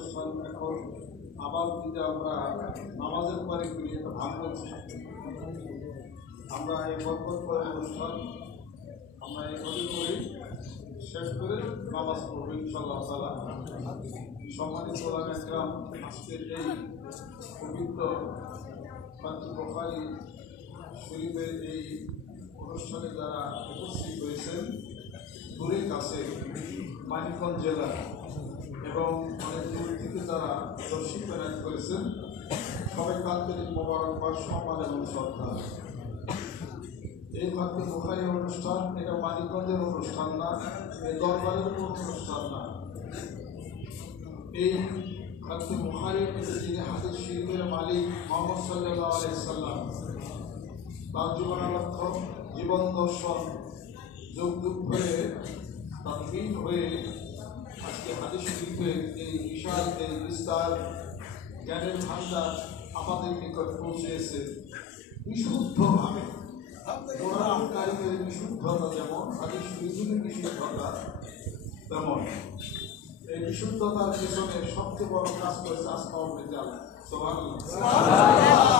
অনুষ্ঠান এখন আবার যদি আমরা নামাজের পরে করি এটা ভালো। আমরা এই বরকত পরে অনুষ্ঠান আমরা এইভাবে করি, শেষ করে নামাজ পড়বো ইনশাআল্লাহ তাআলা। সম্মানিত ওলামা একরাম, আজকের এই পবিত্র বুখারী শরীফের এই অনুষ্ঠানে যারা উপস্থিত হয়েছেন দূরের কাছে মানিকগঞ্জ জেলা এবং অনেক দূর থেকে যারা দর্শক প্রদান করেছেন, সবাইকে আন্তরিক মোবারকবাদ, সম্মান এবং শ্রদ্ধা। এই বুখারী অনুষ্ঠান এটা মানিকগঞ্জের অনুষ্ঠান না, এই দরবারের অনুষ্ঠান না। এই বুখারী যিনি হাদিস শরীফের মালিক মুহাম্মদ সাল্লাল্লাহু আলাইহি সাল্লাম, তার জীবনালক্ষ জীবন দর্শন যুগ যুগ ধরে তাদবিন হয়ে আজকে হাদিস শরীফের এই বিশাল এই বিস্তার জ্ঞানের ভান্ডার আমাদের নিকট পৌঁছেছে বিশুদ্ধভাবে। কোরআন কারিমের বিশুদ্ধতা যেমন হাদিস শরীফের বিশুদ্ধতা তেমন, এই বিশুদ্ধতার পিছনে সবচেয়ে বড় কাজ করেছে আসমাউল রিজাল। সুবহানাল্লাহ।